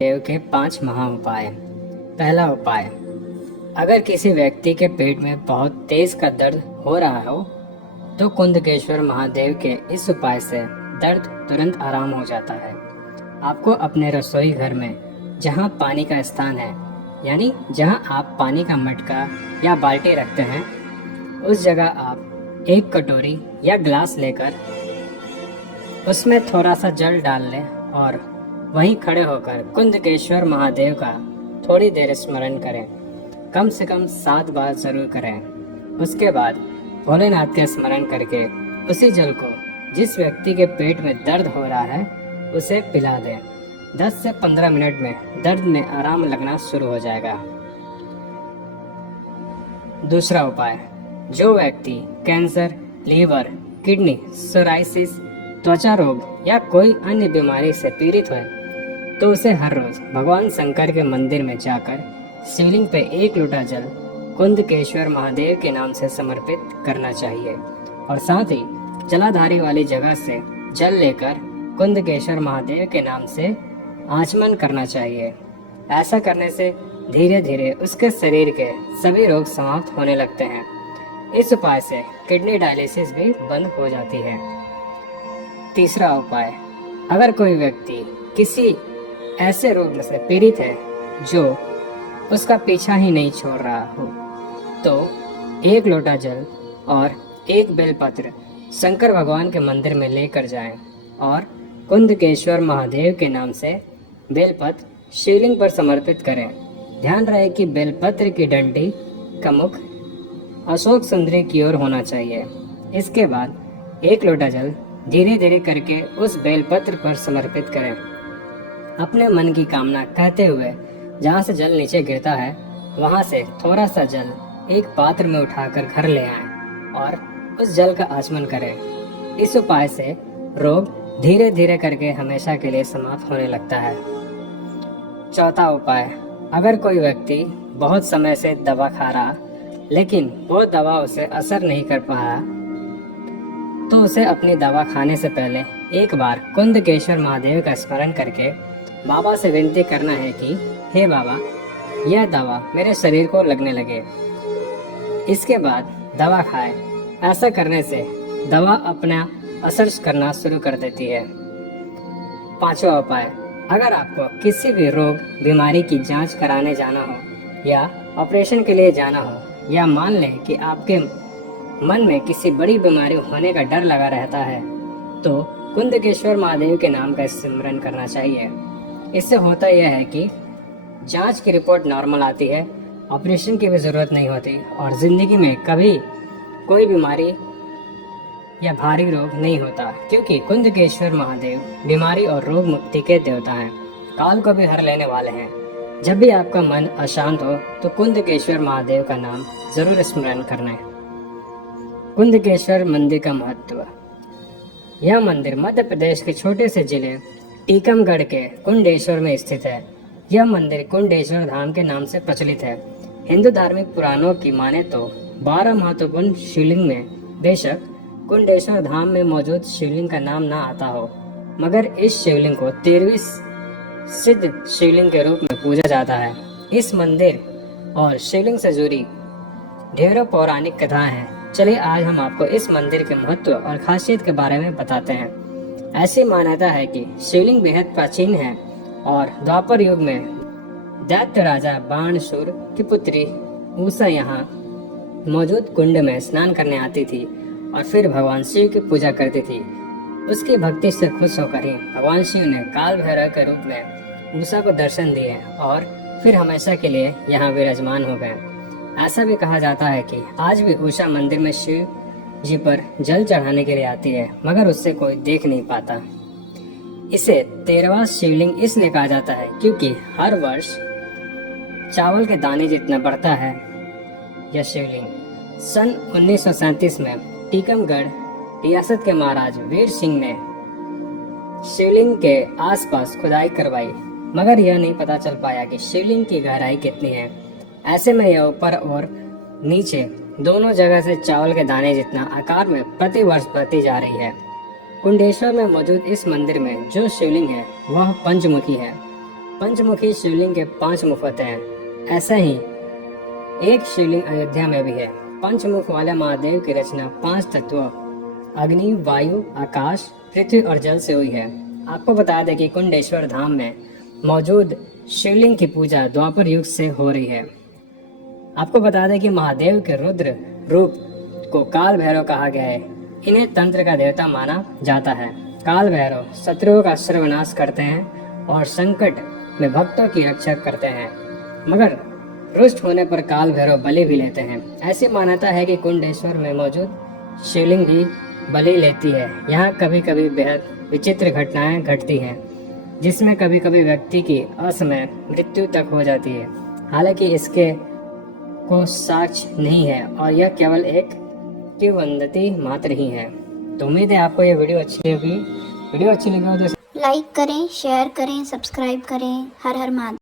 देव के 5 महाउपाय। पहला उपाय, अगर किसी व्यक्ति के पेट में बहुत तेज का दर्द हो रहा हो तो कुंदकेश्वर महादेव के इस उपाय से दर्द तुरंत आराम हो जाता है। आपको अपने रसोई घर में जहां पानी का स्थान है, यानी जहां आप पानी का मटका या बाल्टी रखते हैं, उस जगह आप एक कटोरी या ग्लास लेकर उसमें थोड़ा सा जल डाल लें और वहीं खड़े होकर कुंदकेश्वर महादेव का थोड़ी देर स्मरण करें। कम से कम 7 बार जरूर करें। उसके बाद भोलेनाथ का स्मरण करके उसी जल को जिस व्यक्ति के पेट में दर्द हो रहा है उसे पिला दें। 10 से 15 मिनट में दर्द में आराम लगना शुरू हो जाएगा। दूसरा उपाय, जो व्यक्ति कैंसर, लीवर, किडनी, सोराइसिस, त्वचा रोग या कोई अन्य बीमारी से पीड़ित है तो उसे हर रोज भगवान शंकर के मंदिर में जाकर शिवलिंग पे 1 लोटा जल कुंदकेश्वर महादेव के नाम से समर्पित करना चाहिए और साथ ही जलाधारी वाली जगह से जल लेकर कुंदकेश्वर महादेव के नाम से आचमन करना चाहिए। ऐसा करने से धीरे धीरे उसके शरीर के सभी रोग समाप्त होने लगते हैं। इस उपाय से किडनी डायलिसिस भी बंद हो जाती है। तीसरा उपाय, अगर कोई व्यक्ति किसी ऐसे रोग से पीड़ित है जो उसका पीछा ही नहीं छोड़ रहा हो तो 1 लोटा जल और 1 बेलपत्र शंकर भगवान के मंदिर में लेकर जाएं और कुंदकेश्वर महादेव के नाम से बेलपत्र शिवलिंग पर समर्पित करें। ध्यान रहे कि बेलपत्र की डंडी का मुख अशोक सुंदरी की ओर होना चाहिए। इसके बाद 1 लोटा जल धीरे धीरे करके उस बेलपत्र पर समर्पित करें। अपने मन की कामना कहते हुए जहाँ से जल नीचे गिरता है वहाँ से थोड़ा सा जल एक पात्र में उठाकर घर ले आएं और उस जल का आचमन करें। इस उपाय से रोग धीरे धीरे करके हमेशा के लिए समाप्त होने लगता है। चौथा उपाय, अगर कोई व्यक्ति बहुत समय से दवा खा रहा लेकिन वो दवा उसे असर नहीं कर पाया तो उसे अपनी दवा खाने से पहले एक बार कुंदकेश्वर महादेव का स्मरण करके बाबा से विनती करना है कि हे बाबा, यह दवा मेरे शरीर को लगने लगे। इसके बाद दवा खाएं। ऐसा करने से दवा अपना असर करना शुरू कर देती है। पांचवा उपाय, अगर आपको किसी भी रोग बीमारी की जांच कराने जाना हो या ऑपरेशन के लिए जाना हो या मान लें कि आपके मन में किसी बड़ी बीमारी होने का डर लगा रहता है तो कुंदकेश्वर महादेव के नाम का स्मरण करना चाहिए। इससे होता यह है कि जांच की रिपोर्ट नॉर्मल आती है, ऑपरेशन की भी ज़रूरत नहीं होती और ज़िंदगी में कभी कोई बीमारी या भारी रोग नहीं होता, क्योंकि कुंदकेश्वर महादेव बीमारी और रोग मुक्ति के देवता हैं, काल को भी हर लेने वाले हैं। जब भी आपका मन अशांत हो तो कुंदकेश्वर महादेव का नाम जरूर स्मरण करना है। कुंदकेश्वर मंदिर का महत्व। यह मंदिर मध्य प्रदेश के छोटे से जिले टीकमगढ़ के कुंडेश्वर में स्थित है। यह मंदिर कुंडेश्वर धाम के नाम से प्रचलित है। हिंदू धार्मिक पुराणों की माने तो 12 महत्वपूर्ण शिवलिंग में बेशक कुंडेश्वर धाम में मौजूद शिवलिंग का नाम ना आता हो, मगर इस शिवलिंग को 13वीं सिद्ध शिवलिंग के रूप में पूजा जाता है। इस मंदिर और शिवलिंग से जुड़ी ढेरों पौराणिक कथाएं हैं। चलिए आज हम आपको इस मंदिर के महत्व और खासियत के बारे में बताते हैं। ऐसी मान्यता है कि शिवलिंग बेहद प्राचीन है और द्वापर युग में दैत्य राजा बाणसूर की पुत्री उषा यहाँ मौजूद कुंड में स्नान करने आती थी और फिर भगवान शिव की पूजा करती थी। उसकी भक्ति से खुश होकर ही भगवान शिव ने काल भैरव के रूप में उषा को दर्शन दिए और फिर हमेशा के लिए यहाँ विराजमान हो गए। ऐसा भी कहा जाता है कि आज भी उषा मंदिर में शिव जी पर जल चढ़ाने के लिए आती है, मगर उससे कोई देख नहीं पाता। इसे 13वां शिवलिंग इसलिए कहा जाता है क्योंकि हर वर्ष चावल के दाने जितना बढ़ता है यह शिवलिंग। सन 1937 में टीकमगढ़ रियासत के महाराज वीर सिंह ने शिवलिंग के आसपास खुदाई करवाई, मगर यह नहीं पता चल पाया कि शिवलिंग की गहराई कितनी है। ऐसे में यह ऊपर और नीचे दोनों जगह से चावल के दाने जितना आकार में प्रति वर्ष बढ़ती जा रही है। कुंडेश्वर में मौजूद इस मंदिर में जो शिवलिंग है वह पंचमुखी है। पंचमुखी शिवलिंग के 5 मुख होते हैं। ऐसा ही एक शिवलिंग अयोध्या में भी है। पंचमुख वाले महादेव की रचना 5 तत्वों अग्नि, वायु, आकाश, पृथ्वी और जल से हुई है। आपको बता दें कि कुंडेश्वर धाम में मौजूद शिवलिंग की पूजा द्वापर युग से हो रही है। आपको बता दें कि महादेव के रुद्र रूप को काल भैरव कहा गया है। इन्हें तंत्र का देवता माना जाता है। काल भैरव शत्रुओं का सर्वनाश करते हैं और संकट में भक्तों की रक्षा करते हैं, मगर रुष्ट होने पर काल भैरव बलि भी लेते हैं। ऐसी मान्यता है कि कुंडेश्वर में मौजूद शिवलिंग भी बलि लेती है। यहाँ कभी कभी बेहद विचित्र घटनाएं घटती हैं, जिसमें कभी कभी व्यक्ति की असमय मृत्यु तक हो जाती है। हालांकि इसके को साक्ष्य नहीं है और यह केवल एक किंवदंती मात्र ही है। तो उम्मीद है आपको ये वीडियो अच्छी लगी। वीडियो अच्छी लगी हो तो लाइक करें, शेयर करें, सब्सक्राइब करें। हर हर महादेव।